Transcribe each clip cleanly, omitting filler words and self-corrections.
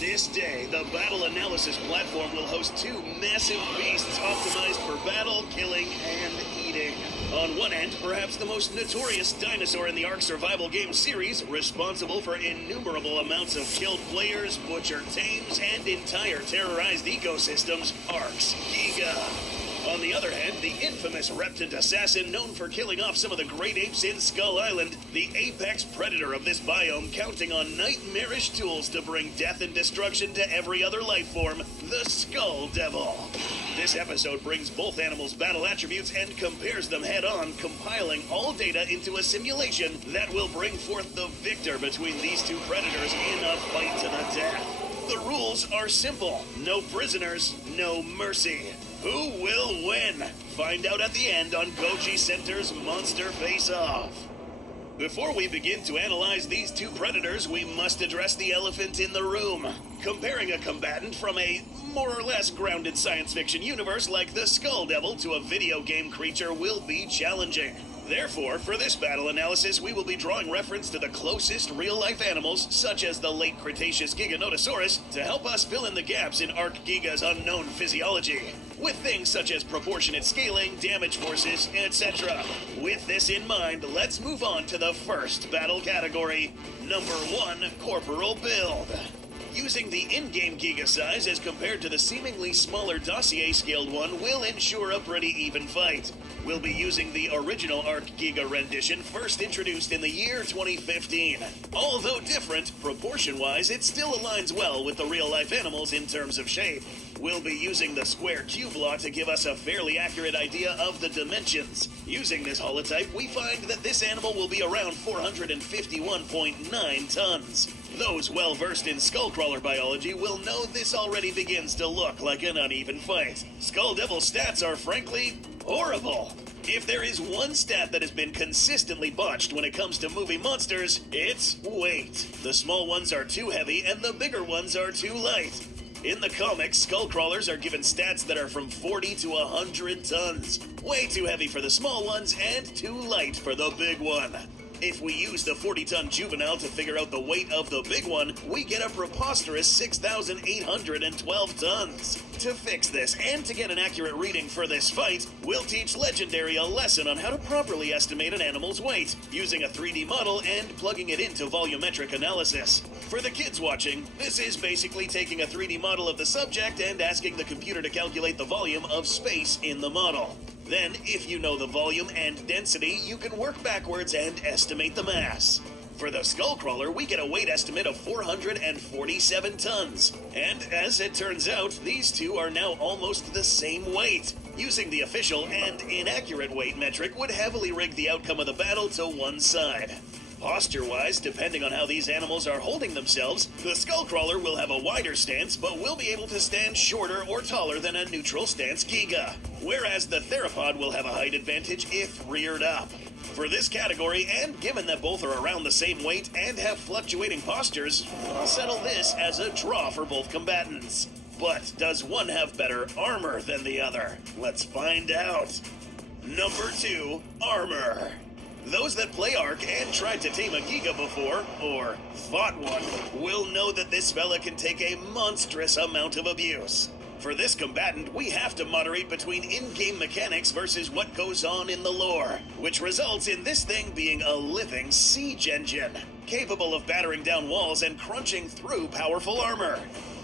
This day, the Battle Analysis platform will host two massive beasts optimized for battle, killing, and eating. On one end, perhaps the most notorious dinosaur in the Ark survival game series, responsible for innumerable amounts of killed players, butchered tames, and entire terrorized ecosystems, Ark's Giga. On the other hand, the infamous reptant assassin known for killing off some of the great apes in Skull Island, the apex predator of this biome, counting on nightmarish tools to bring death and destruction to every other life form, the Skull Devil. This episode brings both animals' battle attributes and compares them head-on, compiling all data into a simulation that will bring forth the victor between these two predators in a fight to the death. The rules are simple. No prisoners, no mercy. Who will win? Find out at the end on Goji Center's Monster Face Off. Before we begin to analyze these two predators, we must address the elephant in the room. Comparing a combatant from a more or less grounded science fiction universe like the Skull Devil to a video game creature will be challenging. Therefore, for this battle analysis, we will be drawing reference to the closest real-life animals, such as the late Cretaceous Giganotosaurus, to help us fill in the gaps in Ark Giga's unknown physiology, with things such as proportionate scaling, damage forces, etc. With this in mind, let's move on to the first battle category. Number 1, Corporal Build. Using the in-game Giga size as compared to the seemingly smaller dossier-scaled one will ensure a pretty even fight. We'll be using the original Ark Giga rendition first introduced in the year 2015. Although different, proportion-wise, it still aligns well with the real-life animals in terms of shape. We'll be using the square cube law to give us a fairly accurate idea of the dimensions. Using this holotype, we find that this animal will be around 451.9 tons. Those well-versed in skullcrawler biology will know this already begins to look like an uneven fight. Skull Devil stats are frankly horrible. If there is one stat that has been consistently botched when it comes to movie monsters, it's weight. The small ones are too heavy and the bigger ones are too light. In the comics, skullcrawlers are given stats that are from 40 to 100 tons. Way too heavy for the small ones and too light for the big one. If we use the 40-ton juvenile to figure out the weight of the big one, we get a preposterous 6,812 tons. To fix this, and to get an accurate reading for this fight, we'll teach Legendary a lesson on how to properly estimate an animal's weight, using a 3D model and plugging it into volumetric analysis. For the kids watching, this is basically taking a 3D model of the subject and asking the computer to calculate the volume of space in the model. Then, if you know the volume and density, you can work backwards and estimate the mass. For the Skullcrawler, we get a weight estimate of 447 tons. And as it turns out, these two are now almost the same weight. Using the official and inaccurate weight metric would heavily rig the outcome of the battle to one side. Posture-wise, depending on how these animals are holding themselves, the Skullcrawler will have a wider stance, but will be able to stand shorter or taller than a neutral stance Giga, whereas the Theropod will have a height advantage if reared up. For this category, and given that both are around the same weight and have fluctuating postures, I'll settle this as a draw for both combatants. But does one have better armor than the other? Let's find out. Number 2, Armor. Those that play Ark and tried to tame a Giga before, or fought one, will know that this fella can take a monstrous amount of abuse. For this combatant, we have to moderate between in-game mechanics versus what goes on in the lore, which results in this thing being a living siege engine, capable of battering down walls and crunching through powerful armor.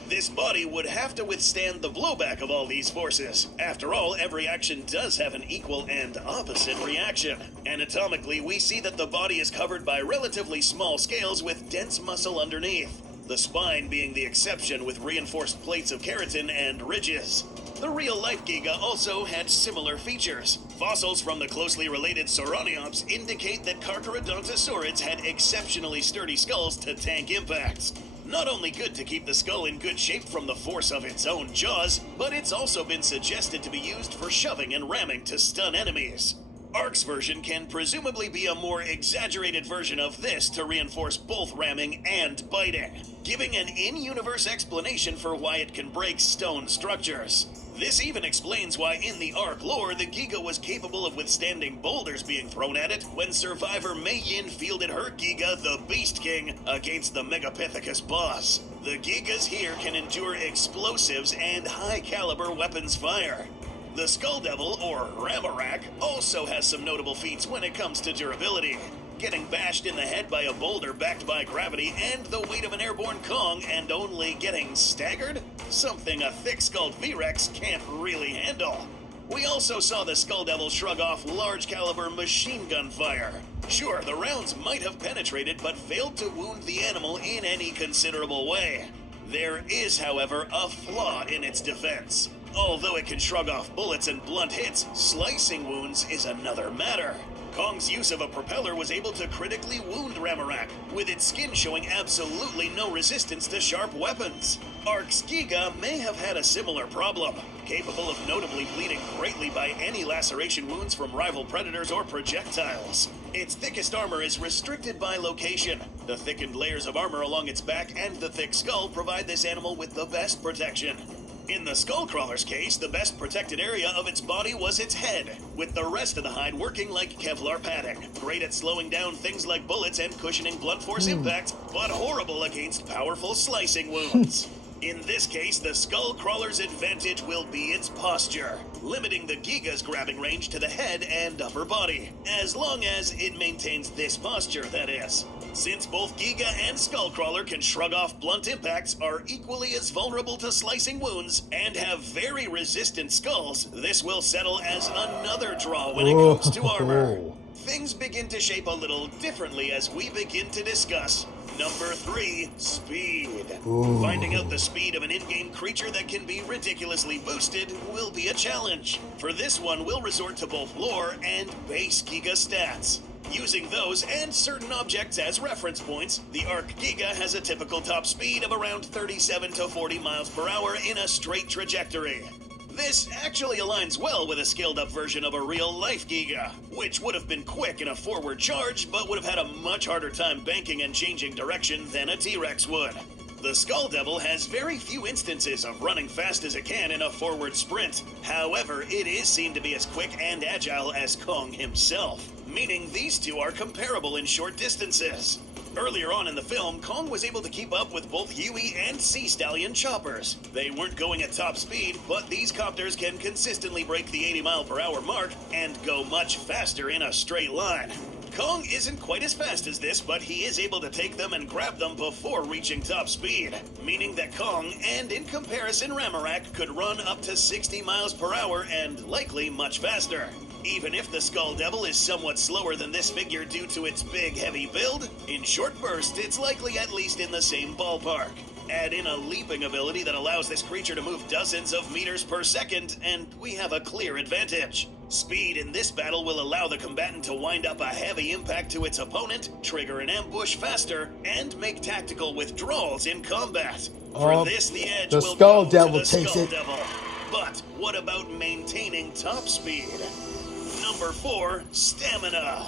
This body would have to withstand the blowback of all these forces. After all, every action does have an equal and opposite reaction. Anatomically, we see that the body is covered by relatively small scales with dense muscle underneath, the spine being the exception with reinforced plates of keratin and ridges. The real-life Giga also had similar features. Fossils from the closely related Sauroniops indicate that Carcharodontosaurids had exceptionally sturdy skulls to tank impacts. Not only good to keep the skull in good shape from the force of its own jaws, but it's also been suggested to be used for shoving and ramming to stun enemies. Ark's version can presumably be a more exaggerated version of this to reinforce both ramming and biting, giving an in-universe explanation for why it can break stone structures. This even explains why in the Ark lore the Giga was capable of withstanding boulders being thrown at it when survivor Mei Yin fielded her Giga, the Beast King, against the Megapithecus boss. The Gigas here can endure explosives and high-caliber weapons fire. The Skull Devil, or Ramarak, also has some notable feats when it comes to durability. Getting bashed in the head by a boulder backed by gravity and the weight of an airborne Kong and only getting staggered? Something a thick-skulled V-Rex can't really handle. We also saw the Skull Devil shrug off large-caliber machine gun fire. Sure, the rounds might have penetrated but failed to wound the animal in any considerable way. There is, however, a flaw in its defense. Although it can shrug off bullets and blunt hits, slicing wounds is another matter. Kong's use of a propeller was able to critically wound Ramarak, with its skin showing absolutely no resistance to sharp weapons. Ark's Giga may have had a similar problem, capable of notably bleeding greatly by any laceration wounds from rival predators or projectiles. Its thickest armor is restricted by location. The thickened layers of armor along its back and the thick skull provide this animal with the best protection. In the Skullcrawler's case, the best protected area of its body was its head, with the rest of the hide working like Kevlar padding. Great at slowing down things like bullets and cushioning blunt force impact, but horrible against powerful slicing wounds. In this case, the Skullcrawler's advantage will be its posture, limiting the Giga's grabbing range to the head and upper body, as long as it maintains this posture, that is. Since both Giga and Skullcrawler can shrug off blunt impacts, are equally as vulnerable to slicing wounds, and have very resistant skulls, this will settle as another draw when it comes to armor. Things begin to shape a little differently as we begin to discuss number 3, speed. Finding out the speed of an in-game creature that can be ridiculously boosted will be a challenge. For this one, we'll resort to both lore and base Giga stats. Using those and certain objects as reference points, the Arc Giga has a typical top speed of around 37 to 40 miles per hour in a straight trajectory. This actually aligns well with a scaled-up version of a real-life Giga, which would have been quick in a forward charge, but would have had a much harder time banking and changing direction than a T-Rex would. The Skull Devil has very few instances of running fast as it can in a forward sprint. However, it is seen to be as quick and agile as Kong himself, meaning these two are comparable in short distances. Earlier on in the film, Kong was able to keep up with both Huey and Sea Stallion choppers. They weren't going at top speed, but these copters can consistently break the 80-mile-per-hour mark and go much faster in a straight line. Kong isn't quite as fast as this, but he is able to take them and grab them before reaching top speed, meaning that Kong, and in comparison Ramarak, could run up to 60 miles per hour and likely much faster. Even if the Skull Devil is somewhat slower than this figure due to its big, heavy build, in short bursts it's likely at least in the same ballpark. Add in a leaping ability that allows this creature to move dozens of meters per second, and we have a clear advantage. Speed in this battle will allow the combatant to wind up a heavy impact to its opponent, trigger an ambush faster, and make tactical withdrawals in combat. For this, the edge will Skull go Devil to the takes Skull it. Devil. But what about maintaining top speed? Number 4, stamina.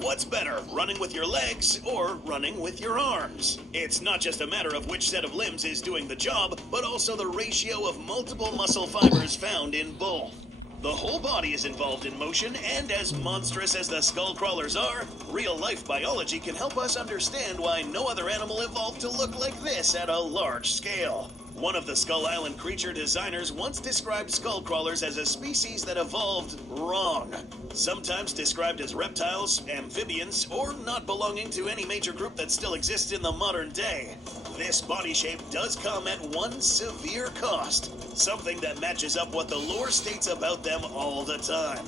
What's better, running with your legs or running with your arms? It's not just a matter of which set of limbs is doing the job, but also the ratio of multiple muscle fibers found in both. The whole body is involved in motion, and as monstrous as the Skullcrawlers are, real-life biology can help us understand why no other animal evolved to look like this at a large scale. One of the Skull Island creature designers once described Skullcrawlers as a species that evolved wrong. Sometimes described as reptiles, amphibians, or not belonging to any major group that still exists in the modern day. This body shape does come at one severe cost, something that matches up what the lore states about them all the time.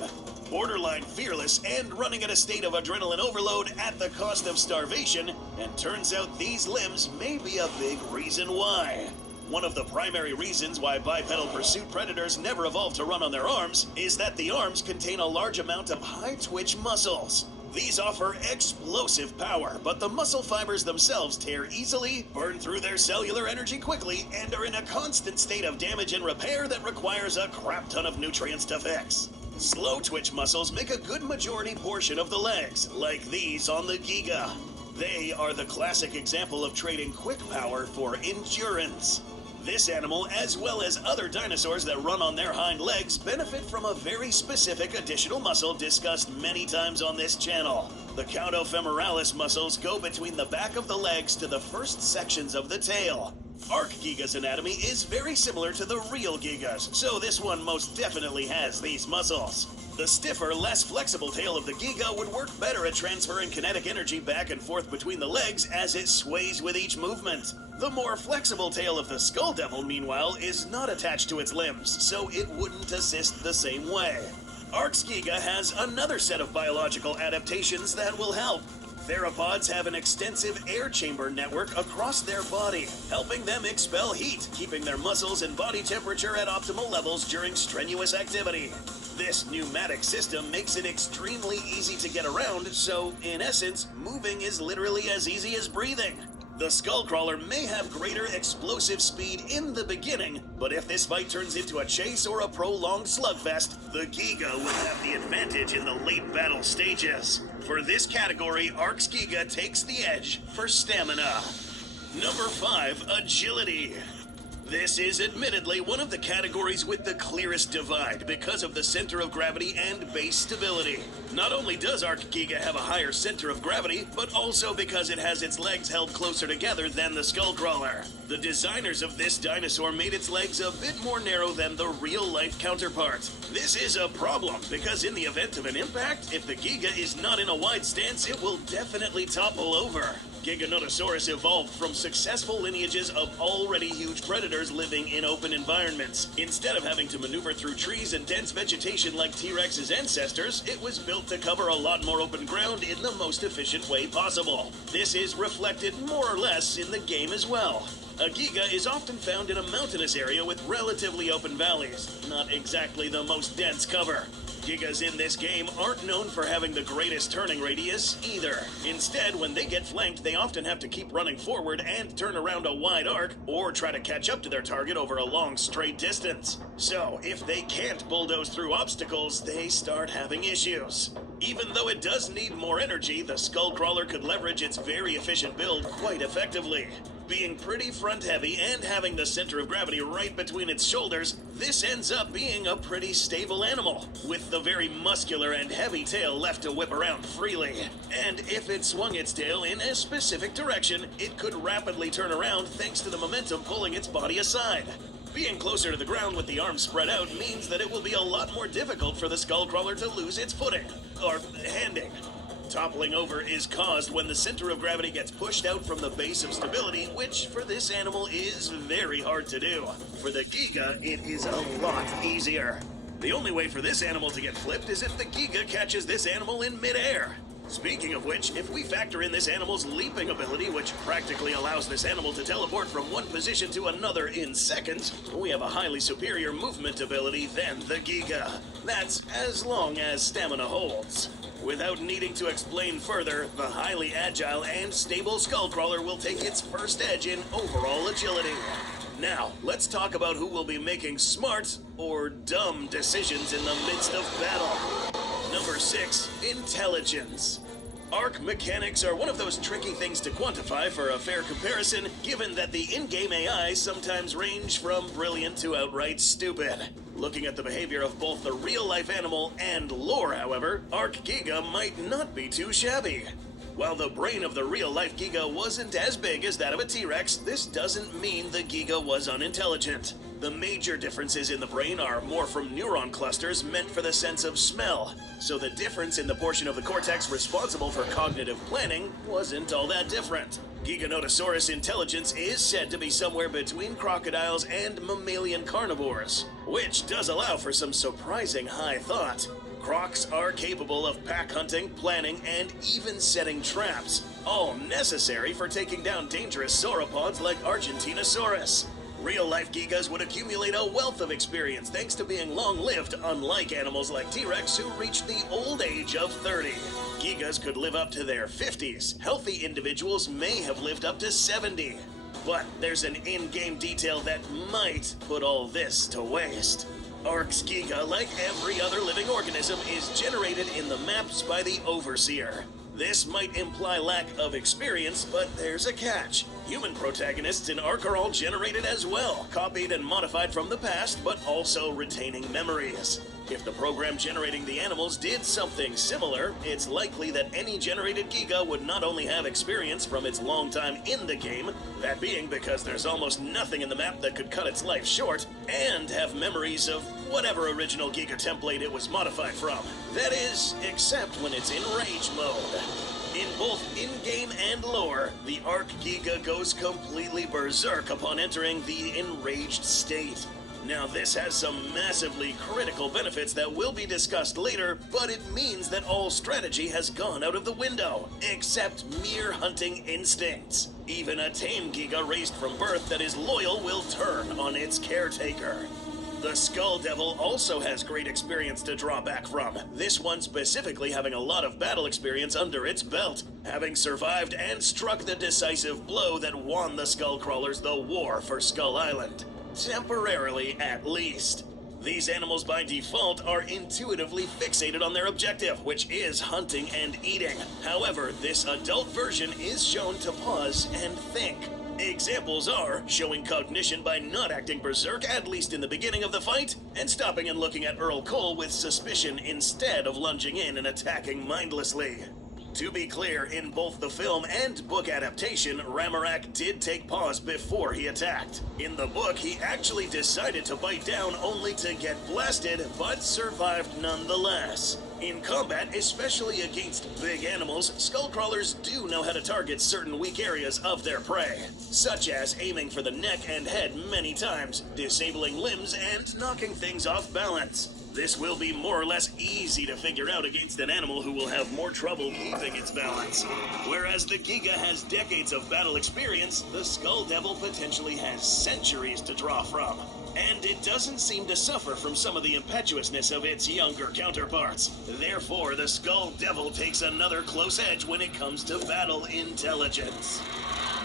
Borderline fearless and running at a state of adrenaline overload at the cost of starvation, and turns out these limbs may be a big reason why. One of the primary reasons why bipedal pursuit predators never evolved to run on their arms is that the arms contain a large amount of high-twitch muscles. These offer explosive power, but the muscle fibers themselves tear easily, burn through their cellular energy quickly, and are in a constant state of damage and repair that requires a crap ton of nutrients to fix. Slow-twitch muscles make a good majority portion of the legs, like these on the Giga. They are the classic example of trading quick power for endurance. This animal, as well as other dinosaurs that run on their hind legs, benefit from a very specific additional muscle discussed many times on this channel. The caudofemoralis muscles go between the back of the legs to the first sections of the tail. ArcGiga's anatomy is very similar to the real Gigas, so this one most definitely has these muscles. The stiffer, less flexible tail of the Giga would work better at transferring kinetic energy back and forth between the legs as it sways with each movement. The more flexible tail of the Skull Devil, meanwhile, is not attached to its limbs, so it wouldn't assist the same way. ArcGiga has another set of biological adaptations that will help. Theropods have an extensive air chamber network across their body, helping them expel heat, keeping their muscles and body temperature at optimal levels during strenuous activity. This pneumatic system makes it extremely easy to get around, so in essence, moving is literally as easy as breathing. The Skullcrawler may have greater explosive speed in the beginning, but if this fight turns into a chase or a prolonged slugfest, the Giga will have the advantage in the late battle stages. For this category, ArcGiga takes the edge for stamina. Number 5, Agility. This is admittedly one of the categories with the clearest divide because of the center of gravity and base stability. Not only does ArcGiga have a higher center of gravity, but also because it has its legs held closer together than the Skullcrawler. The designers of this dinosaur made its legs a bit more narrow than the real-life counterpart. This is a problem because in the event of an impact, if the Giga is not in a wide stance, it will definitely topple over. Giganotosaurus evolved from successful lineages of already huge predators living in open environments. Instead of having to maneuver through trees and dense vegetation like T-Rex's ancestors, it was built to cover a lot more open ground in the most efficient way possible. This is reflected more or less in the game as well. A Giga is often found in a mountainous area with relatively open valleys, not exactly the most dense cover. Gigas in this game aren't known for having the greatest turning radius either. Instead, when they get flanked, they often have to keep running forward and turn around a wide arc, or try to catch up to their target over a long straight distance. So, if they can't bulldoze through obstacles, they start having issues. Even though it does need more energy, the Skullcrawler could leverage its very efficient build quite effectively. Being pretty front-heavy and having the center of gravity right between its shoulders, this ends up being a pretty stable animal, with the very muscular and heavy tail left to whip around freely. And if it swung its tail in a specific direction, it could rapidly turn around thanks to the momentum pulling its body aside. Being closer to the ground with the arms spread out means that it will be a lot more difficult for the Skullcrawler to lose its footing, or handing. Toppling over is caused when the center of gravity gets pushed out from the base of stability, which for this animal is very hard to do. For the Giga, it is a lot easier. The only way for this animal to get flipped is if the Giga catches this animal in midair. Speaking of which, if we factor in this animal's leaping ability, which practically allows this animal to teleport from one position to another in seconds, we have a highly superior movement ability than the Giga. That's as long as stamina holds. Without needing to explain further, the highly agile and stable Skullcrawler will take its first edge in overall agility. Now, let's talk about who will be making smart or dumb decisions in the midst of battle. Number 6, intelligence. Arc mechanics are one of those tricky things to quantify for a fair comparison, given that the in-game AI sometimes range from brilliant to outright stupid. Looking at the behavior of both the real-life animal and lore, however, ArcGiga might not be too shabby. While the brain of the real-life Giga wasn't as big as that of a T-Rex, this doesn't mean the Giga was unintelligent. The major differences in the brain are more from neuron clusters meant for the sense of smell, so the difference in the portion of the cortex responsible for cognitive planning wasn't all that different. Giganotosaurus intelligence is said to be somewhere between crocodiles and mammalian carnivores, which does allow for some surprising high thought. Crocs are capable of pack hunting, planning, and even setting traps, all necessary for taking down dangerous sauropods like Argentinosaurus. Real-life Gigas would accumulate a wealth of experience thanks to being long-lived, unlike animals like T-Rex who reached the old age of 30. Gigas could live up to their 50s. Healthy individuals may have lived up to 70. But there's an in-game detail that might put all this to waste. ArcGiga, like every other living organism, is generated in the maps by the Overseer. This might imply lack of experience, but there's a catch. Human protagonists in Ark are all generated as well, copied and modified from the past, but also retaining memories. If the program generating the animals did something similar, it's likely that any generated Giga would not only have experience from its long time in the game, that being because there's almost nothing in the map that could cut its life short, and have memories of whatever original Giga template it was modified from. That is, except when it's in rage mode. In both in-game and lore, the Ark Giga goes completely berserk upon entering the enraged state. Now, this has some massively critical benefits that will be discussed later, but it means that all strategy has gone out of the window, except mere hunting instincts. Even a tame Giga raised from birth that is loyal will turn on its caretaker. The Skull Devil also has great experience to draw back from, this one specifically having a lot of battle experience under its belt, having survived and struck the decisive blow that won the Skullcrawlers the war for Skull Island. Temporarily, at least. These animals by default are intuitively fixated on their objective, which is hunting and eating. However, this adult version is shown to pause and think. Examples are showing cognition by not acting berserk, at least in the beginning of the fight, and stopping and looking at Earl Cole with suspicion instead of lunging in and attacking mindlessly. To be clear, in both the film and book adaptation, Ramarak did take pause before he attacked. In the book, he actually decided to bite down only to get blasted, but survived nonetheless. In combat, especially against big animals, Skullcrawlers do know how to target certain weak areas of their prey, such as aiming for the neck and head many times, disabling limbs, and knocking things off balance. This will be more or less easy to figure out against an animal who will have more trouble keeping its balance. Whereas the Giga has decades of battle experience, the Skull Devil potentially has centuries to draw from. And it doesn't seem to suffer from some of the impetuousness of its younger counterparts. Therefore, the Skull Devil takes another close edge when it comes to battle intelligence.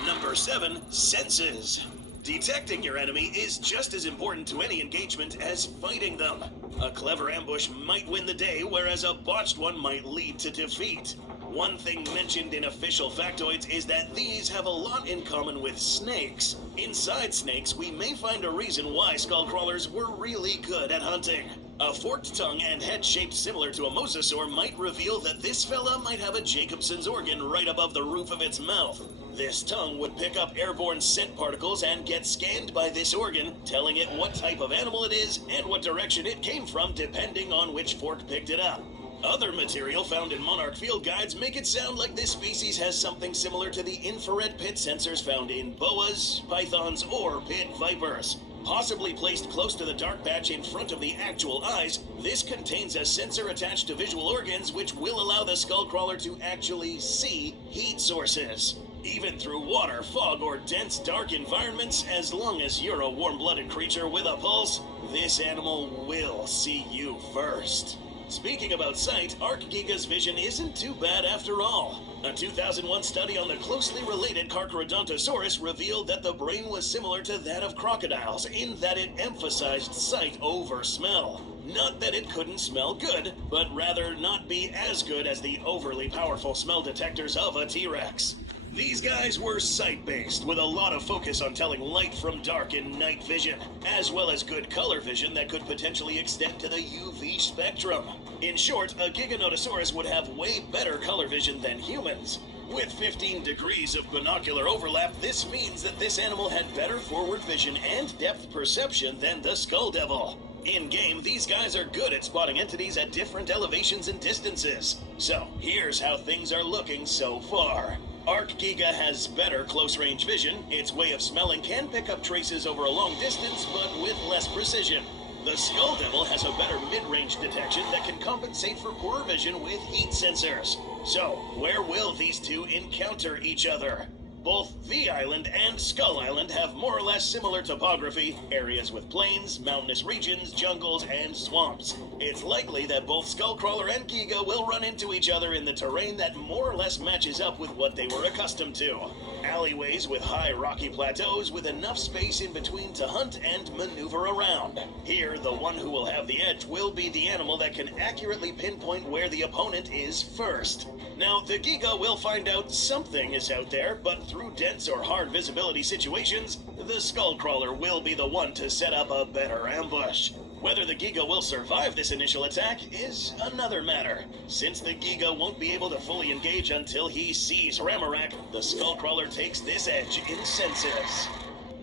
Number 7, senses. Detecting your enemy is just as important to any engagement as fighting them. A clever ambush might win the day, whereas a botched one might lead to defeat. One thing mentioned in official factoids is that these have a lot in common with snakes. Inside snakes, we may find a reason why Skullcrawlers were really good at hunting. A forked tongue and head shaped similar to a mosasaur might reveal that this fella might have a Jacobson's organ right above the roof of its mouth. This tongue would pick up airborne scent particles and get scanned by this organ, telling it what type of animal it is and what direction it came from depending on which fork picked it up. Other material found in Monarch field guides make it sound like this species has something similar to the infrared pit sensors found in boas, pythons, or pit vipers. Possibly placed close to the dark patch in front of the actual eyes, this contains a sensor attached to visual organs which will allow the Skullcrawler to actually see heat sources. Even through water, fog, or dense dark environments, as long as you're a warm-blooded creature with a pulse, this animal will see you first. Speaking about sight, Ark Giga's vision isn't too bad after all. A 2001 study on the closely related Carcharodontosaurus revealed that the brain was similar to that of crocodiles in that it emphasized sight over smell. Not that it couldn't smell good, but rather not be as good as the overly powerful smell detectors of a T-Rex. These guys were sight-based, with a lot of focus on telling light from dark in night vision, as well as good color vision that could potentially extend to the UV spectrum. In short, a Giganotosaurus would have way better color vision than humans. With 15 degrees of binocular overlap, this means that this animal had better forward vision and depth perception than the Skull Devil. In-game, these guys are good at spotting entities at different elevations and distances. So, here's how things are looking so far. Ark Giga has better close-range vision. Its way of smelling can pick up traces over a long distance, but with less precision. The Skull Devil has a better mid-range detection that can compensate for poor vision with heat sensors. So, where will these two encounter each other? Both V Island and Skull Island have more or less similar topography, areas with plains, mountainous regions, jungles, and swamps. It's likely that both Skullcrawler and Giga will run into each other in the terrain that more or less matches up with what they were accustomed to. Alleyways with high rocky plateaus with enough space in between to hunt and maneuver around. Here, the one who will have the edge will be the animal that can accurately pinpoint where the opponent is first. Now, the Giga will find out something is out there, but through dense or hard visibility situations, the Skullcrawler will be the one to set up a better ambush. Whether the Giga will survive this initial attack is another matter. Since the Giga won't be able to fully engage until he sees Ramorak, the Skullcrawler takes this edge in census.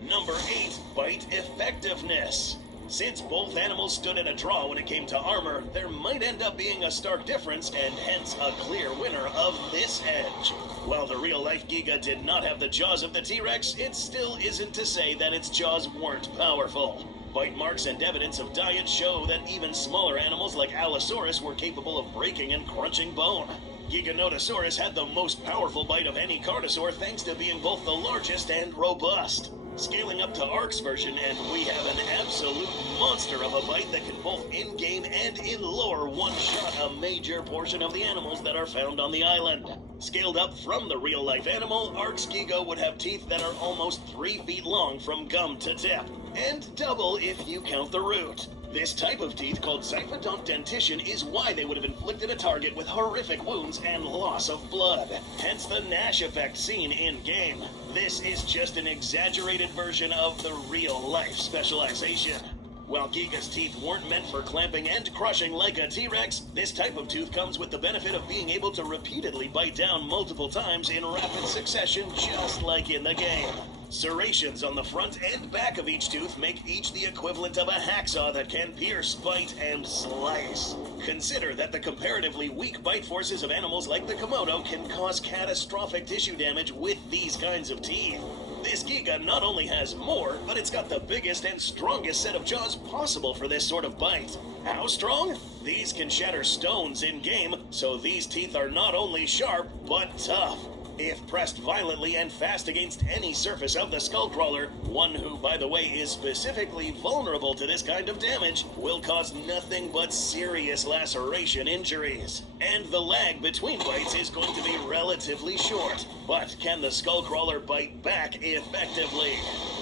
Number 8, Bite Effectiveness. Since both animals stood at a draw when it came to armor, there might end up being a stark difference and hence a clear winner of this edge. While the real-life Giga did not have the jaws of the T-Rex, it still isn't to say that its jaws weren't powerful. Bite marks and evidence of diet show that even smaller animals like Allosaurus were capable of breaking and crunching bone. Giganotosaurus had the most powerful bite of any Carnosaur thanks to being both the largest and robust. Scaling up to Ark's version, and we have an absolute monster of a bite that can both in-game and in lore one-shot a major portion of the animals that are found on the island. Scaled up from the real-life animal, Ark's Giga would have teeth that are almost 3 feet long from gum to tip, and double if you count the root. This type of teeth, called Zyphodont dentition, is why they would have inflicted a target with horrific wounds and loss of blood. Hence the Nash effect seen in-game. This is just an exaggerated version of the real-life specialization. While Giga's teeth weren't meant for clamping and crushing like a T-Rex, this type of tooth comes with the benefit of being able to repeatedly bite down multiple times in rapid succession, just like in the game. Serrations on the front and back of each tooth make each the equivalent of a hacksaw that can pierce, bite, and slice. Consider that the comparatively weak bite forces of animals like the Komodo can cause catastrophic tissue damage with these kinds of teeth. This Giga not only has more, but it's got the biggest and strongest set of jaws possible for this sort of bite. How strong? These can shatter stones in-game, so these teeth are not only sharp, but tough. If pressed violently and fast against any surface of the Skullcrawler, one who, by the way, is specifically vulnerable to this kind of damage, will cause nothing but serious laceration injuries. And the lag between bites is going to be relatively short. But can the Skullcrawler bite back effectively?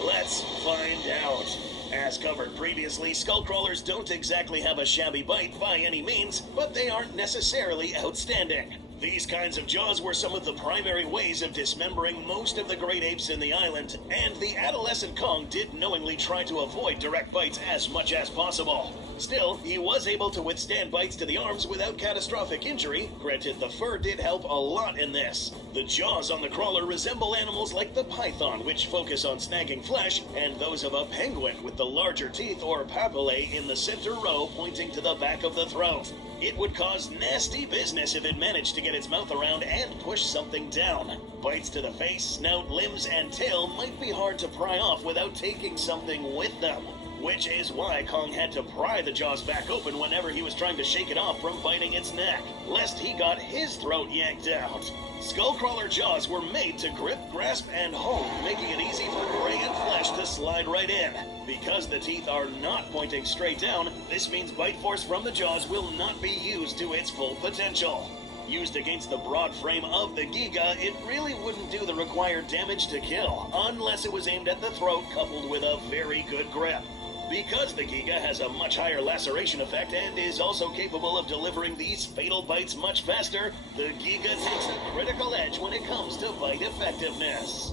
Let's find out. As covered previously, Skullcrawlers don't exactly have a shabby bite by any means, but they aren't necessarily outstanding. These kinds of jaws were some of the primary ways of dismembering most of the great apes in the island, and the adolescent Kong did knowingly try to avoid direct bites as much as possible. Still, he was able to withstand bites to the arms without catastrophic injury. Granted, the fur did help a lot in this. The jaws on the crawler resemble animals like the python, which focus on snagging flesh, and those of a penguin with the larger teeth or papillae in the center row pointing to the back of the throat. It would cause nasty business if it managed to get its mouth around and push something down. Bites to the face, snout, limbs, and tail might be hard to pry off without taking something with them. Which is why Kong had to pry the jaws back open whenever he was trying to shake it off from biting its neck, lest he got his throat yanked out. Skullcrawler jaws were made to grip, grasp, and hold, making it easy for prey and flesh to slide right in. Because the teeth are not pointing straight down, this means bite force from the jaws will not be used to its full potential. Used against the broad frame of the Giga, it really wouldn't do the required damage to kill, unless it was aimed at the throat coupled with a very good grip. Because the Giga has a much higher laceration effect and is also capable of delivering these fatal bites much faster, the Giga takes a critical edge when it comes to bite effectiveness.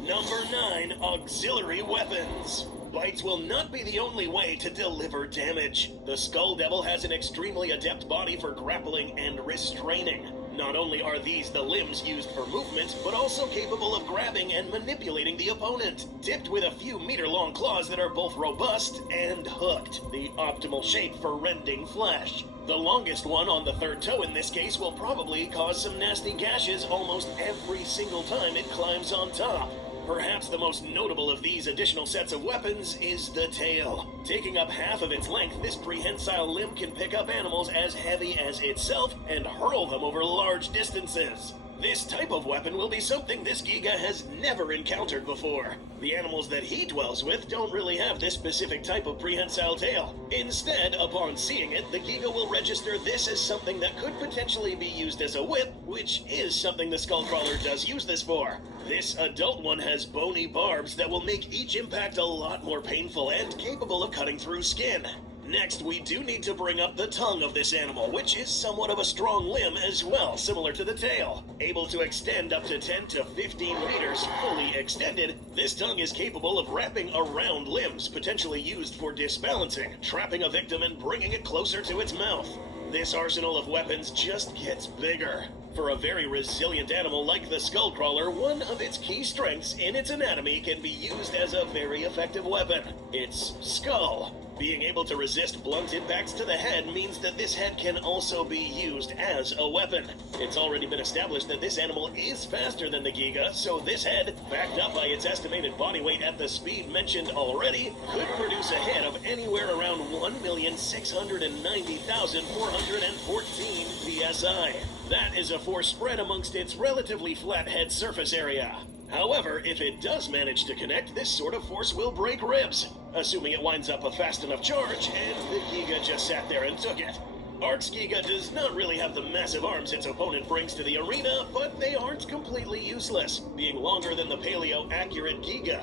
Number 9, Auxiliary Weapons. Bites will not be the only way to deliver damage. The Skull Devil has an extremely adept body for grappling and restraining. Not only are these the limbs used for movement, but also capable of grabbing and manipulating the opponent, tipped with a few meter-long claws that are both robust and hooked, the optimal shape for rending flesh. The longest one on the third toe in this case will probably cause some nasty gashes almost every single time it climbs on top. Perhaps the most notable of these additional sets of weapons is the tail. Taking up half of its length, this prehensile limb can pick up animals as heavy as itself and hurl them over large distances. This type of weapon will be something this Giga has never encountered before. The animals that he dwells with don't really have this specific type of prehensile tail. Instead, upon seeing it, the Giga will register this as something that could potentially be used as a whip, which is something the Skullcrawler does use this for. This adult one has bony barbs that will make each impact a lot more painful and capable of cutting through skin. Next, we do need to bring up the tongue of this animal, which is somewhat of a strong limb as well, similar to the tail. Able to extend up to 10 to 15 meters, fully extended, this tongue is capable of wrapping around limbs, potentially used for disbalancing, trapping a victim and bringing it closer to its mouth. This arsenal of weapons just gets bigger. For a very resilient animal like the Skullcrawler, one of its key strengths in its anatomy can be used as a very effective weapon: its skull. Being able to resist blunt impacts to the head means that this head can also be used as a weapon. It's already been established that this animal is faster than the Giga, so this head, backed up by its estimated body weight at the speed mentioned already, could produce a hit of anywhere around 1,690,414 psi. That is a force spread amongst its relatively flat head surface area. However, if it does manage to connect, this sort of force will break ribs, assuming it winds up a fast enough charge, and the Giga just sat there and took it. Ark's Giga does not really have the massive arms its opponent brings to the arena, but they aren't completely useless, being longer than the paleo-accurate Giga.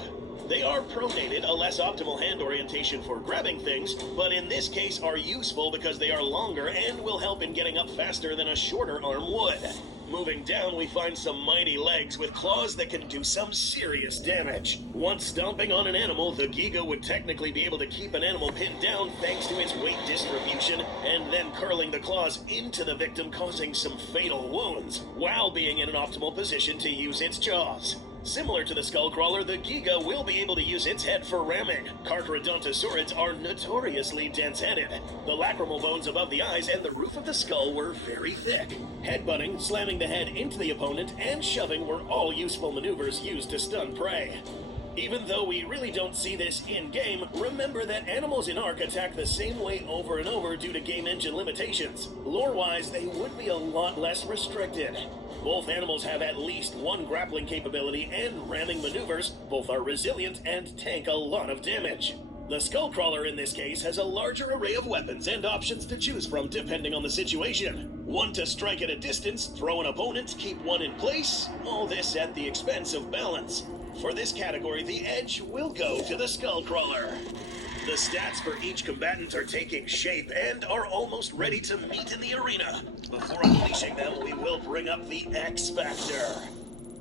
They are pronated, a less optimal hand orientation for grabbing things, but in this case are useful because they are longer and will help in getting up faster than a shorter arm would. Moving down, we find some mighty legs with claws that can do some serious damage. Once stomping on an animal, the Giga would technically be able to keep an animal pinned down thanks to its weight distribution, and then curling the claws into the victim, causing some fatal wounds, while being in an optimal position to use its jaws. Similar to the Skullcrawler, the Giga will be able to use its head for ramming. Carcharodontosaurids are notoriously dense-headed. The lacrimal bones above the eyes and the roof of the skull were very thick. Headbutting, slamming the head into the opponent, and shoving were all useful maneuvers used to stun prey. Even though we really don't see this in-game, remember that animals in Ark attack the same way over and over due to game engine limitations. Lore-wise, they would be a lot less restricted. Both animals have at least one grappling capability and ramming maneuvers. Both are resilient and tank a lot of damage. The Skullcrawler in this case has a larger array of weapons and options to choose from depending on the situation. One to strike at a distance, throw an opponent, keep one in place, all this at the expense of balance. For this category, the edge will go to the Skullcrawler. The stats for each combatant are taking shape and are almost ready to meet in the arena. Before unleashing them, we will bring up the X Factor.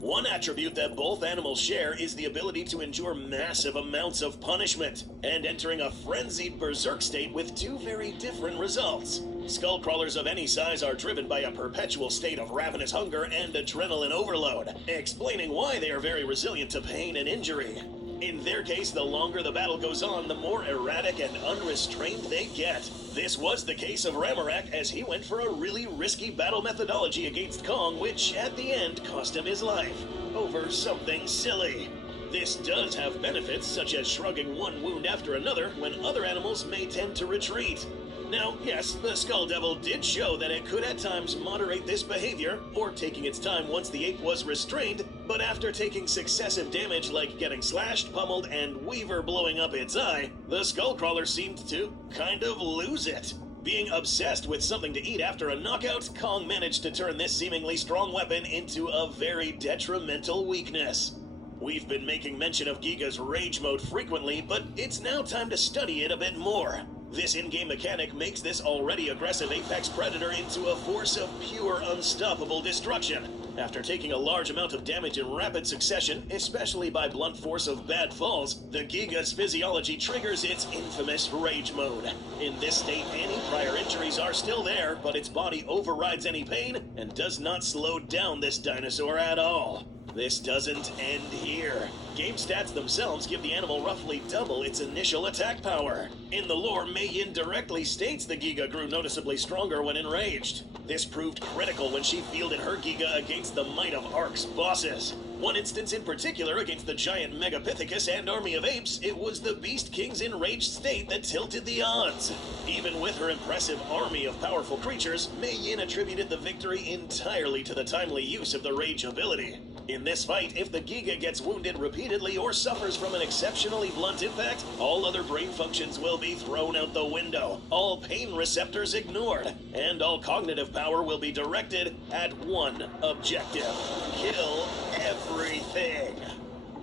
One attribute that both animals share is the ability to endure massive amounts of punishment, and entering a frenzied berserk state with two very different results. Skullcrawlers of any size are driven by a perpetual state of ravenous hunger and adrenaline overload, explaining why they are very resilient to pain and injury. In their case, the longer the battle goes on, the more erratic and unrestrained they get. This was the case of Ramarak, as he went for a really risky battle methodology against Kong, which at the end cost him his life, over something silly. This does have benefits, such as shrugging one wound after another, when other animals may tend to retreat. Now, yes, the Skull Devil did show that it could at times moderate this behavior, or taking its time once the ape was restrained, but after taking successive damage like getting slashed, pummeled, and Weaver blowing up its eye, the Skullcrawler seemed to kind of lose it. Being obsessed with something to eat after a knockout, Kong managed to turn this seemingly strong weapon into a very detrimental weakness. We've been making mention of Giga's Rage Mode frequently, but it's now time to study it a bit more. This in-game mechanic makes this already aggressive apex predator into a force of pure unstoppable destruction. After taking a large amount of damage in rapid succession, especially by blunt force of bad falls, the Giga's physiology triggers its infamous Rage Mode. In this state, any prior injuries are still there, but its body overrides any pain and does not slow down this dinosaur at all. This doesn't end here. Game stats themselves give the animal roughly double its initial attack power. In the lore, Mei Yin directly states the Giga grew noticeably stronger when enraged. This proved critical when she fielded her Giga against the might of Ark's bosses. One instance in particular against the giant Megapithecus and army of apes, it was the Beast King's enraged state that tilted the odds. Even with her impressive army of powerful creatures, Mei Yin attributed the victory entirely to the timely use of the Rage ability. In this fight, if the Giga gets wounded repeatedly or suffers from an exceptionally blunt impact, all other brain functions will be thrown out the window, all pain receptors ignored, and all cognitive power will be directed at one objective: kill everything.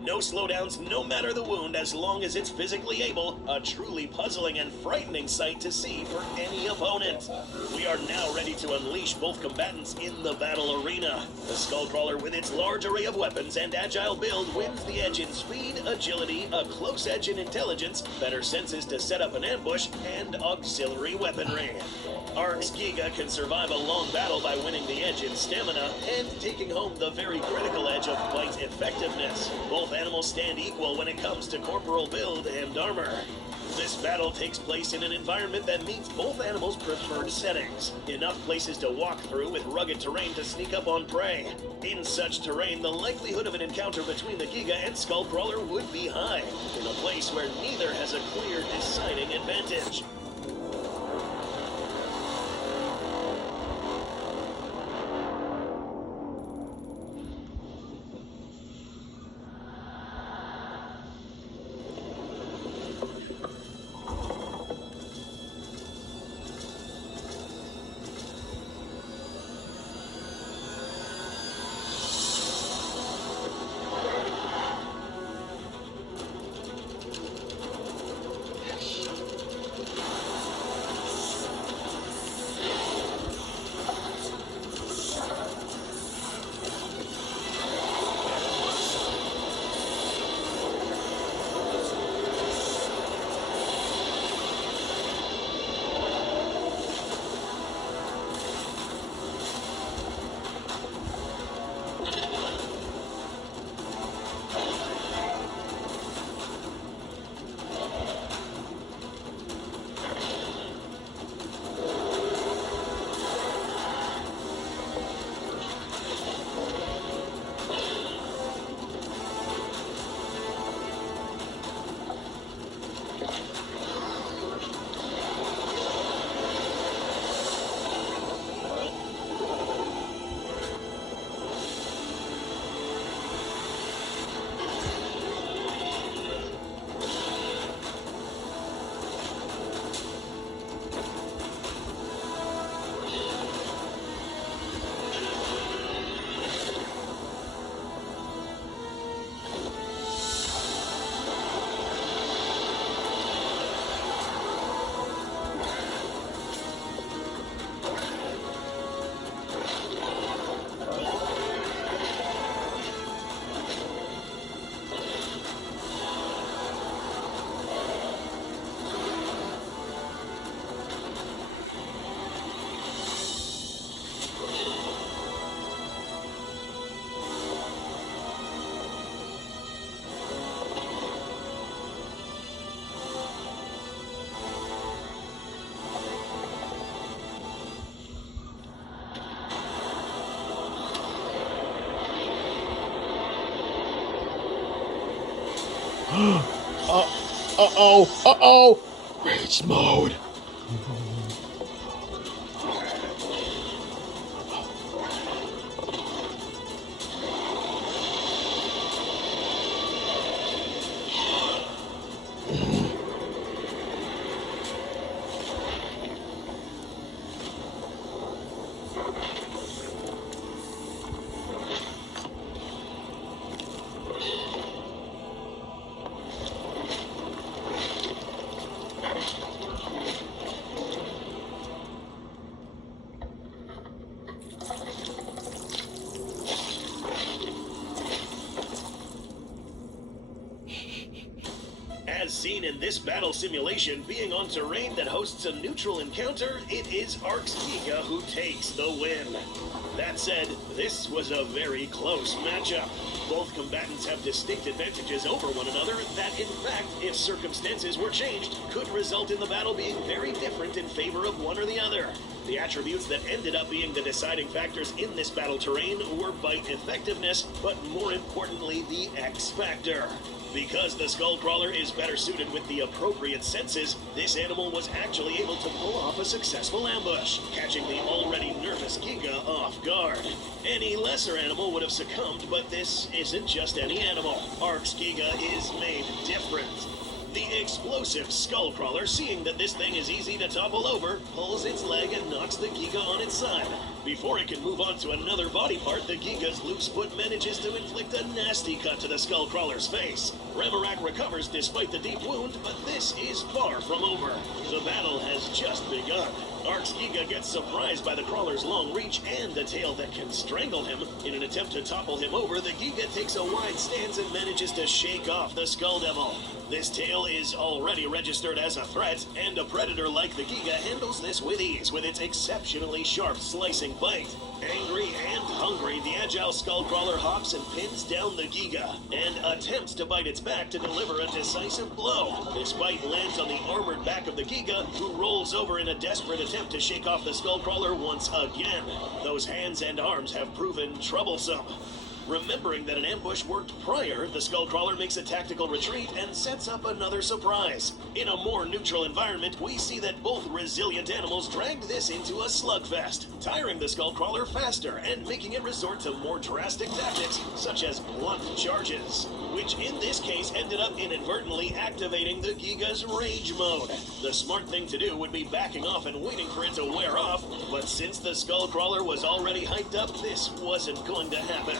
No slowdowns, no matter the wound, as long as it's physically able. A truly puzzling and frightening sight to see for any opponent. We are now ready to unleash both combatants in the battle arena. The Skullcrawler, with its large array of weapons and agile build, wins the edge in speed, agility, a close edge in intelligence, better senses to set up an ambush, and auxiliary weaponry. Ark's Giga can survive a long battle by winning the edge in stamina and taking home the very critical edge of bite effectiveness. Both animals stand equal when it comes to corporal build and armor. This battle takes place in an environment that meets both animals' preferred settings. Enough places to walk through with rugged terrain to sneak up on prey. In such terrain, the likelihood of an encounter between the Giga and Skullcrawler would be high, in a place where neither has a clear deciding advantage. Uh-oh. Rage mode. terrain in this battle simulation being on terrain that hosts a neutral encounter, it is Arx Giga who takes the win. That said, this was a very close matchup. Both combatants have distinct advantages over one another that, in fact, if circumstances were changed, could result in the battle being very different in favor of one or the other. The attributes that ended up being the deciding factors in this battle terrain were bite effectiveness, but more importantly, the X Factor. Because the Skullcrawler is better suited with the appropriate senses, this animal was actually able to pull off a successful ambush, catching the already nervous Giga off guard. Any lesser animal would have succumbed, but this isn't just any animal. Arx Giga is made different. The explosive Skullcrawler, seeing that this thing is easy to topple over, pulls its leg and knocks the Giga on its side. Before it can move on to another body part, the Giga's loose foot manages to inflict a nasty cut to the Skullcrawler's face. Remorak recovers despite the deep wound, but this is far from over. The battle has just begun. Arx Giga gets surprised by the crawler's long reach and a tail that can strangle him. In an attempt to topple him over, the Giga takes a wide stance and manages to shake off the Skull Devil. This tail is already registered as a threat, and a predator like the Giga handles this with ease with its exceptionally sharp slicing bite. Angry and hungry, the agile Skullcrawler hops and pins down the Giga, and attempts to bite its back to deliver a decisive blow. This bite lands on the armored back of the Giga, who rolls over in a desperate attempt to shake off the Skullcrawler once again. Those hands and arms have proven troublesome. Remembering that an ambush worked prior, the Skullcrawler makes a tactical retreat and sets up another surprise. In a more neutral environment, we see that both resilient animals dragged this into a slugfest, tiring the Skullcrawler faster and making it resort to more drastic tactics, such as blunt charges, which in this case ended up inadvertently activating the Giga's rage mode. The smart thing to do would be backing off and waiting for it to wear off, but since the Skullcrawler was already hyped up, this wasn't going to happen.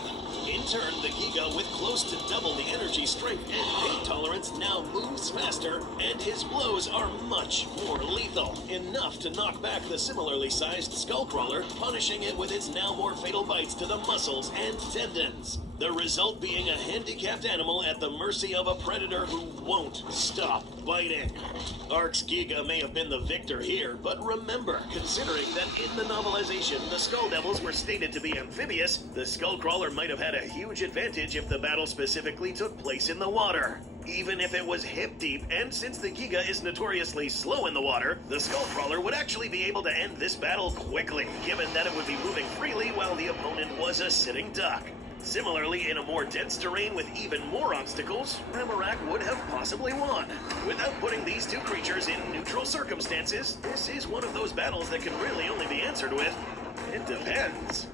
In turn, the Giga, with close to double the energy, strength, and pain tolerance, now moves faster, and his blows are much more lethal. Enough to knock back the similarly sized Skullcrawler, punishing it with its now more fatal bites to the muscles and tendons. The result being a handicapped animal at the mercy of a predator who won't stop biting. Arx Giga may have been the victor here, but remember, considering that in the novelization the Skull Devils were stated to be amphibious, the Skullcrawler might have had a huge advantage if the battle specifically took place in the water. Even if it was hip deep, and since the Giga is notoriously slow in the water, the Skullcrawler would actually be able to end this battle quickly, given that it would be moving freely while the opponent was a sitting duck. Similarly, in a more dense terrain with even more obstacles, Remorak would have possibly won. Without putting these two creatures in neutral circumstances, this is one of those battles that can really only be answered with, it depends.